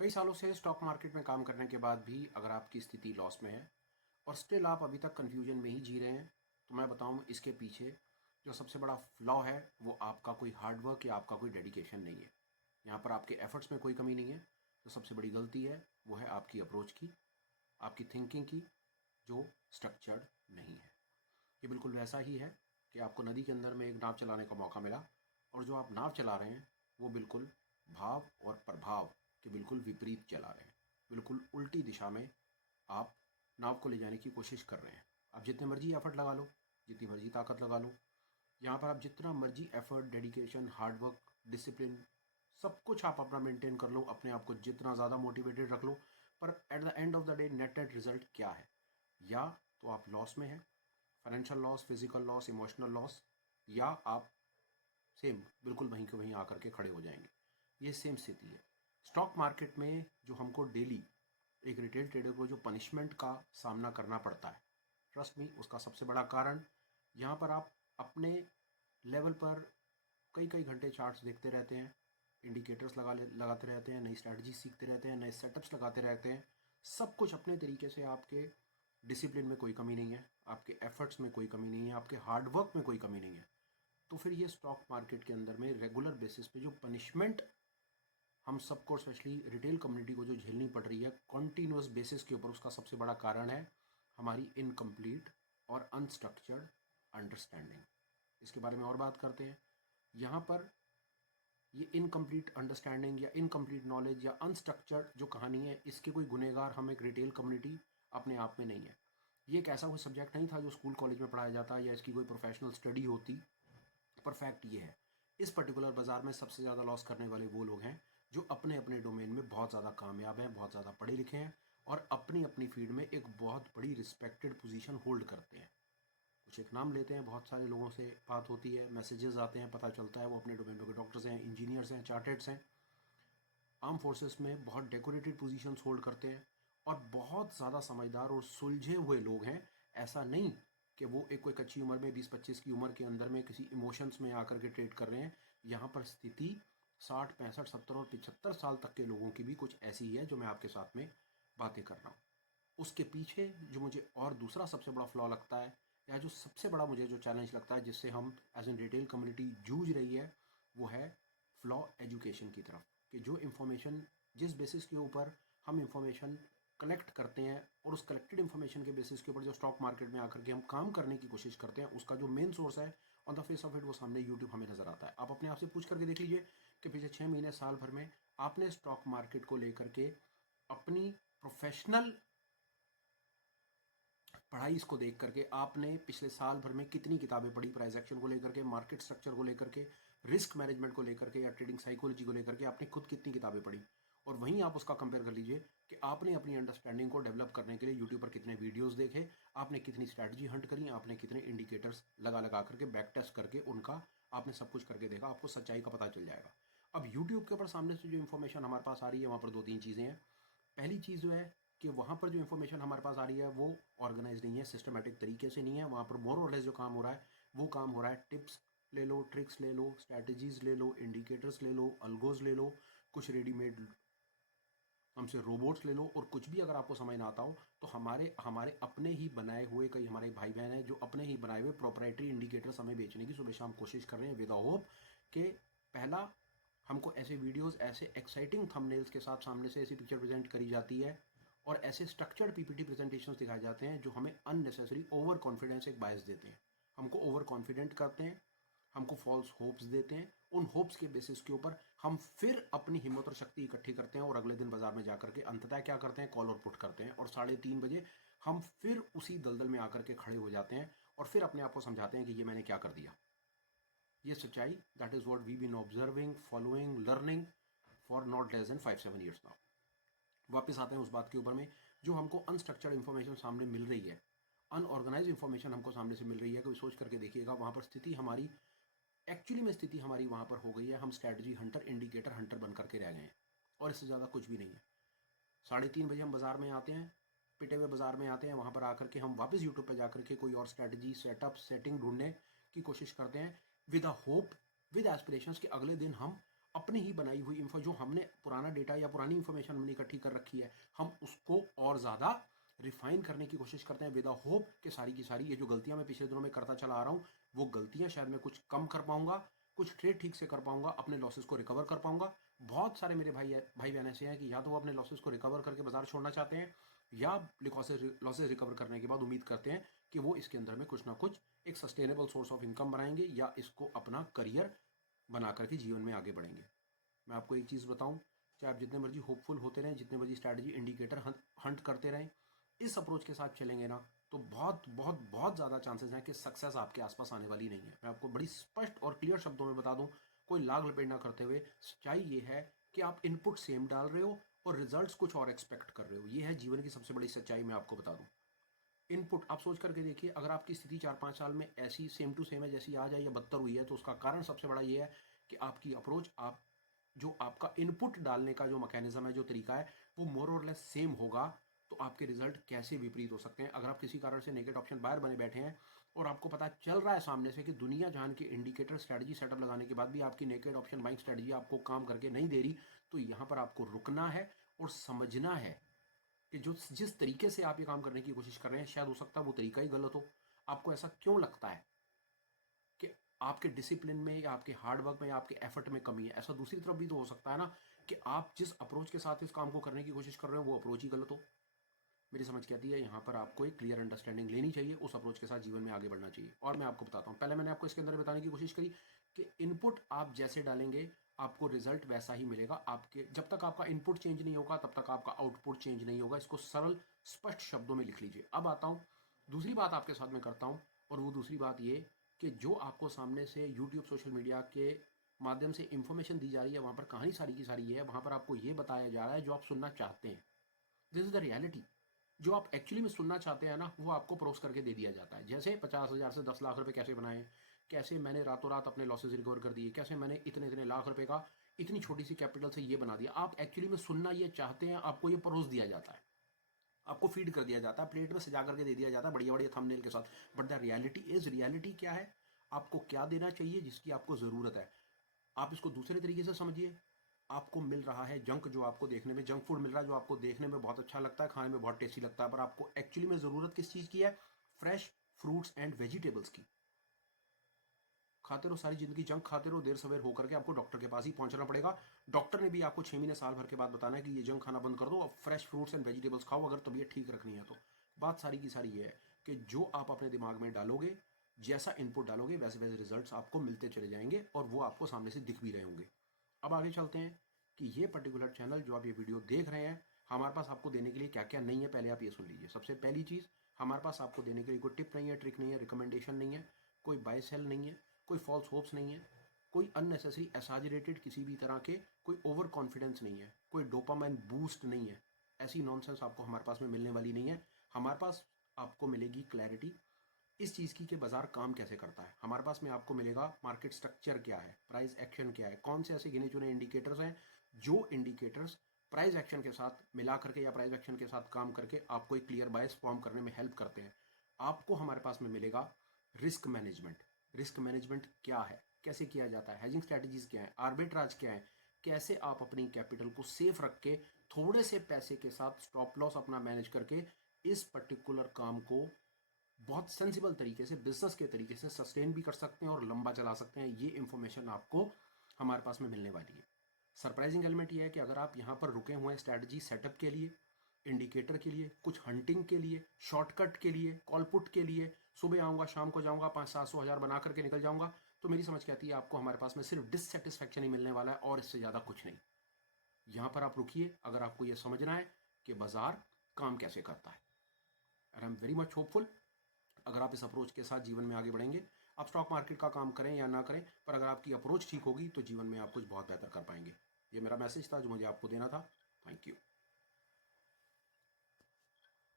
कई सालों से स्टॉक मार्केट में काम करने के बाद भी अगर आपकी स्थिति लॉस में है और स्टिल आप अभी तक कन्फ्यूजन में ही जी रहे हैं, तो मैं बताऊं इसके पीछे जो सबसे बड़ा फ्लॉ है वो आपका कोई हार्डवर्क या आपका कोई डेडिकेशन नहीं है। यहाँ पर आपके एफर्ट्स में कोई कमी नहीं है। जो सबसे बड़ी गलती है वो है आपकी अप्रोच की, आपकी थिंकिंग की, जो स्ट्रक्चर्ड नहीं है। ये बिल्कुल वैसा ही है कि आपको नदी के अंदर में एक नाव चलाने का मौका मिला और जो आप नाव चला रहे हैं वो बिल्कुल भाव और प्रभाव के बिल्कुल विपरीत चला रहे हैं। बिल्कुल उल्टी दिशा में आप नाव को ले जाने की कोशिश कर रहे हैं। आप जितने मर्जी एफर्ट लगा लो, जितनी मर्जी ताकत लगा लो, यहाँ पर आप जितना मर्जी एफर्ट, डेडिकेशन, हार्डवर्क, डिसिप्लिन, सब कुछ आप अपना मेंटेन कर लो, अपने आप को जितना ज़्यादा मोटिवेटेड रख लो, पर at the end of the day net result क्या है? या तो आप लॉस में हैं, financial loss, physical loss, emotional loss, या आप सेम बिल्कुल वहीं के वहीं आकर के खड़े हो जाएंगे। ये सेम स्थिति है स्टॉक मार्केट में। जो हमको डेली एक रिटेल ट्रेडर को जो पनिशमेंट का सामना करना पड़ता है, ट्रस्ट मी, उसका सबसे बड़ा कारण यहाँ पर आप अपने लेवल पर कई कई घंटे चार्ट्स देखते रहते हैं, इंडिकेटर्स लगाते रहते हैं, नई स्ट्रैटेजी सीखते रहते हैं, नए सेटअप्स लगाते रहते हैं। सब कुछ अपने तरीके से, आपके डिसिप्लिन में कोई कमी नहीं है, आपके एफर्ट्स में कोई कमी नहीं है, आपके हार्डवर्क में कोई कमी नहीं है। तो फिर ये स्टॉक मार्केट के अंदर में रेगुलर बेसिस पे जो पनिशमेंट हम सबको, स्पेशली रिटेल कम्युनिटी को जो झेलनी पड़ रही है कॉन्टीन्यूस बेसिस के ऊपर, उसका सबसे बड़ा कारण है हमारी इनकम्प्लीट और अनस्ट्रक्चर्ड अंडरस्टैंडिंग। इसके बारे में और बात करते हैं। यहाँ पर ये इनकम्प्लीट अंडरस्टैंडिंग या इनकम्प्लीट नॉलेज या अनस्ट्रक्चर्ड जो कहानी है, इसके कोई गुनहगार हम एक रिटेल कम्युनिटी अपने आप में नहीं है। ये एक ऐसा कोई सब्जेक्ट नहीं था जो स्कूल कॉलेज में पढ़ाया जाता या इसकी कोई प्रोफेशनल स्टडी होती। पर फैक्ट ये है, इस पर्टिकुलर बाजार में सबसे ज़्यादा लॉस करने वाले वो लोग हैं जो अपने अपने डोमेन में बहुत ज़्यादा कामयाब हैं, बहुत ज़्यादा पढ़े लिखे हैं और अपनी अपनी फील्ड में एक बहुत बड़ी रिस्पेक्टेड पोजीशन होल्ड करते हैं। कुछ एक नाम लेते हैं, बहुत सारे लोगों से बात होती है, मैसेजेस आते हैं, पता चलता है वो अपने डोमेन के डॉक्टर्स हैं, इंजीनियर्स हैं, चार्टेड्स हैं, आर्म फोर्सेस में बहुत डेकोरेटेड पोजीशंस होल्ड करते हैं और बहुत ज़्यादा समझदार और सुलझे हुए लोग हैं। ऐसा नहीं कि वो एक कोई कच्ची उम्र में 20-25 की उम्र के अंदर में किसी इमोशंस में आकर के ट्रेड कर रहे हैं। यहाँ पर स्थिति 60, 65, 70 और 75 साल तक के लोगों की भी कुछ ऐसी ही है जो मैं आपके साथ में बातें कर रहा हूँ। उसके पीछे जो मुझे और दूसरा सबसे बड़ा फ्लॉ लगता है, या जो सबसे बड़ा मुझे जो चैलेंज लगता है जिससे हम एज एन रिटेल कम्युनिटी जूझ रही है, वो है फ्लॉ एजुकेशन की तरफ। कि जो इन्फॉर्मेशन, जिस बेसिस के ऊपर हम इंफॉर्मेशन कलेक्ट करते हैं और उस कलेक्टेड इन्फॉर्मेशन के बेसिस के ऊपर जो स्टॉक मार्केट में आकर के हम काम करने की कोशिश करते हैं, उसका जो मेन सोर्स है on the face of it, वो सामने यूट्यूब हमें नजर आता है। आप अपने आप से पूछ करके देख लीजिए कि पिछले 6 महीने, साल भर में आपने स्टॉक मार्केट को लेकर के अपनी प्रोफेशनल पढ़ाई इसको देख करके आपने पिछले साल भर में कितनी किताबें पढ़ी, प्राइस एक्शन को लेकर के, मार्केट स्ट्रक्चर को लेकर के, रिस्क मैनेजमेंट को लेकर के या ट्रेडिंग साइकोलॉजी को लेकर के आपने खुद कितनी किताबें पढ़ी। और वहीं आप उसका कंपेयर कर लीजिए कि आपने अपनी अंडरस्टैंडिंग को डेवलप करने के लिए यूट्यूब पर कितने वीडियोस देखे, आपने कितनी स्ट्रैटेजी हंट करी, आपने कितने इंडिकेटर्स लगा लगा करके, बैक टेस्ट करके उनका आपने सब कुछ करके देखा, आपको सच्चाई का पता चल जाएगा। अब यूट्यूब के ऊपर सामने से जो इन्फॉर्मेशन हमारे पास आ रही है, वहाँ पर दो तीन चीज़ें हैं। पहली चीज़ जो है कि वहाँ पर जो इन्फॉर्मेशन हमारे पास आ रही है वो ऑर्गेनाइज नहीं है, सिस्टमेटिक तरीके से नहीं है। वहाँ पर मोर और लेस जो काम हो रहा है वो काम हो रहा है टिप्स ले लो, ट्रिक्स ले लो, स्ट्रैटेजीज ले लो, इंडिकेटर्स ले लो, अल्गोज ले लो, कुछ रेडीमेड हमसे रोबोट्स ले लो, और कुछ भी अगर आपको समझ ना आता हो तो हमारे हमारे अपने ही बनाए हुए कई हमारे भाई बहन हैं जो अपने ही बनाए हुए प्रोप्राइटरी इंडिकेटर्स हमें बेचने की सुबह शाम कोशिश कर रहे हैं, विद होप कि पहला, हमको ऐसे वीडियोस, ऐसे एक्साइटिंग थंबनेल्स के साथ सामने से ऐसी पिक्चर प्रेजेंट करी जाती है और ऐसे स्ट्रक्चर्ड पीपीटी प्रेजेंटेशंस दिखाए जाते हैं जो हमें अननेसेसरी ओवर कॉन्फिडेंस, एक बायस देते हैं, हमको ओवर कॉन्फिडेंट करते हैं, हमको फॉल्स होप्स देते हैं। उन होप्स के बेसिस के ऊपर हम फिर अपनी हिम्मत और शक्ति इकट्ठी करते हैं और अगले दिन बाजार में जाकर के अंततः क्या करते हैं, कॉल और पुट करते हैं, और 3:30 बजे हम फिर उसी दलदल में आकर के खड़े हो जाते हैं और फिर अपने आप को समझाते हैं कि ये मैंने क्या कर दिया। ये सच्चाई, that is what we been observing, following, learning for not less than 5-7 years now. वापस आते हैं उस बात के ऊपर में, जो हमको अनस्ट्रक्चर्ड इन्फॉर्मेशन सामने मिल रही है, अनऑर्गेनाइज इन्फॉर्मेशन हमको सामने से मिल रही है। कोई सोच करके देखिएगा, वहां पर स्थिति हमारी, एक्चुअली में स्थिति हमारी वहां पर हो गई है, हम स्ट्रैटेजी हंटर, इंडिकेटर हंटर बन करके रह गए हैं और इससे ज़्यादा कुछ भी नहीं है। 3:30 बजे हम बाजार में आते हैं, पिटे हुए बाजार में आते हैं, वहां पर आकर के हम वापस यूट्यूब पर जाकर के कोई और स्ट्रैटेजी, सेटअप, सेटिंग ढूंढने की कोशिश करते हैं, with a hope, with aspirations कि अगले दिन हम अपनी ही बनाई हुई इन्फो, जो हमने पुराना डेटा या पुरानी इन्फॉर्मेशन हमने इकट्ठी कर रखी है, हम उसको और ज़्यादा रिफाइन करने की कोशिश करते हैं विद अ होप कि सारी की सारी ये जो गलतियां मैं पिछले दिनों में करता चला आ रहा हूँ, वो गलतियां शायद मैं कुछ कम कर पाऊंगा, कुछ ट्रेड ठीक से कर पाऊंगा, अपने लॉसेस को रिकवर कर पाऊंगा। बहुत सारे मेरे भाई बहन ऐसे हैं कि या तो वो अपने लॉसेस को रिकवर करके बाजार छोड़ना चाहते हैं, या लॉसेस रिकवर करने के बाद उम्मीद करते हैं कि वो इसके अंदर में कुछ ना कुछ एक सस्टेनेबल सोर्स ऑफ इनकम बनाएंगे या इसको अपना करियर बना करके जीवन में आगे बढ़ेंगे। मैं आपको एक चीज़ बताऊं, चाहे आप जितने मर्जी होपफुल होते रहें, जितने मर्जी स्ट्रैटेजी इंडिकेटर हंट करते रहें, इस अप्रोच के साथ चलेंगे ना तो बहुत बहुत बहुत ज़्यादा चांसेस हैं कि सक्सेस आपके आसपास आने वाली नहीं है। मैं आपको बड़ी स्पष्ट और क्लियर शब्दों में बता दूं, कोई लाग लपेट ना करते हुए, सच्चाई ये है कि आप इनपुट सेम डाल रहे हो और रिजल्ट्स कुछ और एक्सपेक्ट कर रहे हो। ये है जीवन की सबसे बड़ी सच्चाई। मैं आपको बता दूं, इनपुट आप सोच करके देखिए, अगर आपकी स्थिति 4-5 साल में ऐसी सेम टू सेम है जैसी आज है या बदतर हुई है, तो उसका कारण सबसे बड़ा ये है कि आपकी अप्रोच, आप जो आपका इनपुट डालने का जो मैकेनिज्म है, जो तरीका है, वो मोर और लेस सेम होगा। तो आपके रिजल्ट कैसे विपरीत हो सकते हैं? अगर आप किसी कारण से नेगेटिव ऑप्शन बायर बने बैठे हैं और आपको पता चल रहा है सामने से कि दुनिया जहान के इंडिकेटर स्ट्रेटजी सेटअप लगाने के बाद भी आपकी नेकेड ऑप्शन बाइंग स्ट्रेटजी आपको काम करके नहीं दे रही, तो यहाँ पर आपको रुकना है और समझना है कि जो जिस तरीके से आप ये काम करने की कोशिश कर रहे हैं, शायद हो सकता है वो तरीका ही गलत हो। आपको ऐसा क्यों लगता है कि आपके डिसिप्लिन में या आपके हार्ड वर्क में या आपके एफर्ट में कमी है? ऐसा दूसरी तरफ भी तो हो सकता है ना कि आप जिस अप्रोच के साथ इस काम को करने की कोशिश कर रहे हो वो अप्रोच ही गलत हो। मेरी समझ के आती है यहाँ पर आपको एक क्लियर अंडरस्टैंडिंग लेनी चाहिए, उस अप्रोच के साथ जीवन में आगे बढ़ना चाहिए। और मैं आपको बताता हूँ, पहले मैंने आपको इसके अंदर बताने की कोशिश करी कि इनपुट आप जैसे डालेंगे आपको रिजल्ट वैसा ही मिलेगा। आपके जब तक आपका इनपुट चेंज नहीं होगा तब तक आपका आउटपुट चेंज नहीं होगा। इसको सरल स्पष्ट शब्दों में लिख लीजिए। अब आता हूँ दूसरी बात आपके साथ में करता हूँ, और वो दूसरी बात ये कि जो आपको सामने से यूट्यूब सोशल मीडिया के माध्यम से इंफॉर्मेशन दी जा रही है, वहाँ पर कहानी सारी की सारी है, वहाँ पर आपको ये बताया जा रहा है जो आप सुनना चाहते हैं। This is the reality. जो आप एक्चुअली में सुनना चाहते हैं ना, वो आपको परोस करके दे दिया जाता है। जैसे 50,000 से 10 लाख रुपए कैसे बनाए, कैसे मैंने रातों रात अपने लॉसेज रिकवर कर दिए, कैसे मैंने इतने इतने लाख रुपए का इतनी छोटी सी कैपिटल से ये बना दिया। आप एक्चुअली में सुनना ये चाहते हैं, आपको ये परोस दिया जाता है, आपको फीड कर दिया जाता है, प्लेट में सजा करके दे दिया जाता है बढ़िया बढ़िया थंबनेल के साथ। But the reality is, reality क्या है? आपको क्या देना चाहिए जिसकी आपको ज़रूरत है। आप इसको दूसरे तरीके से समझिए। आपको मिल रहा है जंक, जो आपको देखने में जंक फूड मिल रहा है, जो आपको देखने में बहुत अच्छा लगता है, खाने में बहुत टेस्टी लगता है, पर आपको एक्चुअली में ज़रूरत किस चीज़ की है? फ्रेश फ्रूट्स एंड वेजिटेबल्स की। खाते रहो सारी जिंदगी जंक खाते रहो, देर सवेर होकर के आपको डॉक्टर के पास ही पहुंचना पड़ेगा। डॉक्टर ने भी आपको 6 महीने साल भर के बाद बताना है कि ये जंक खाना बंद कर दो, अब फ्रेश फ्रूट्स एंड वेजिटेबल्स खाओ अगर तबीयत ठीक रखनी है तो। बात सारी की सारी ये है कि जो आप अपने दिमाग में डालोगे, जैसा इनपुट डालोगे, वैसे वैसे रिजल्ट्स आपको मिलते चले जाएंगे और वो आपको सामने से दिख भी रहे होंगे। अब आगे चलते हैं कि ये पर्टिकुलर चैनल जो आप ये वीडियो देख रहे हैं, हमारे पास आपको देने के लिए क्या क्या नहीं है, पहले आप ये सुन लीजिए। सबसे पहली चीज़, हमारे पास आपको देने के लिए कोई टिप नहीं है, ट्रिक नहीं है, रिकमेंडेशन नहीं है, कोई बाय सेल नहीं है, कोई फॉल्स होप्स नहीं है, कोई अननेसेसरी एसाजरेटेड किसी भी तरह के कोई ओवर कॉन्फिडेंस नहीं है, कोई डोपामाइन बूस्ट नहीं है। ऐसी नॉनसेंस आपको हमारे पास में मिलने वाली नहीं है। हमारे पास आपको मिलेगी क्लैरिटी इस चीज़ की कि बाजार काम कैसे करता है। हमारे पास में आपको मिलेगा मार्केट स्ट्रक्चर क्या है, प्राइस एक्शन क्या है, कौन से ऐसे गिने चुने इंडिकेटर्स हैं जो इंडिकेटर्स प्राइस एक्शन के साथ मिला करके या प्राइस एक्शन के साथ काम करके आपको एक क्लियर बायस फॉर्म करने में हेल्प करते हैं। आपको हमारे पास में मिलेगा रिस्क मैनेजमेंट। रिस्क मैनेजमेंट क्या है, कैसे किया जाता है, हेजिंग स्ट्रैटेजीज क्या है, आर्बिट्राज क्या है, कैसे आप अपनी कैपिटल को सेफ रख के थोड़े से पैसे के साथ स्टॉप लॉस अपना मैनेज करके इस पर्टिकुलर काम को बहुत सेंसिबल तरीके से, बिजनेस के तरीके से सस्टेन भी कर सकते हैं और लंबा चला सकते हैं। ये इंफॉर्मेशन आपको हमारे पास में मिलने वाली है। सरप्राइजिंग एलिमेंट ये है कि अगर आप यहाँ पर रुके हुए हैं स्ट्रैटेजी सेटअप के लिए, इंडिकेटर के लिए, कुछ हंटिंग के लिए, शॉर्टकट के लिए, कॉलपुट के लिए, सुबह आऊँगा शाम को जाऊँगा 500-700 हज़ार बना करके निकल जाऊँगा, तो मेरी समझ के आती है आपको हमारे पास में सिर्फ डिससेटिस्फैक्शन ही मिलने वाला है और इससे ज़्यादा कुछ नहीं। यहाँ पर आप रुकिए अगर आपको ये समझना है कि बाजार काम कैसे करता है। And I am very much hopeful, अगर आप इस अप्रोच के साथ जीवन में आगे बढ़ेंगे, आप स्टॉक मार्केट का काम करें या ना करें, पर अगर आपकी अप्रोच ठीक होगी तो जीवन में आप कुछ बहुत बेहतर कर पाएंगे। ये मेरा मैसेज था जो मुझे आपको देना था। Thank you.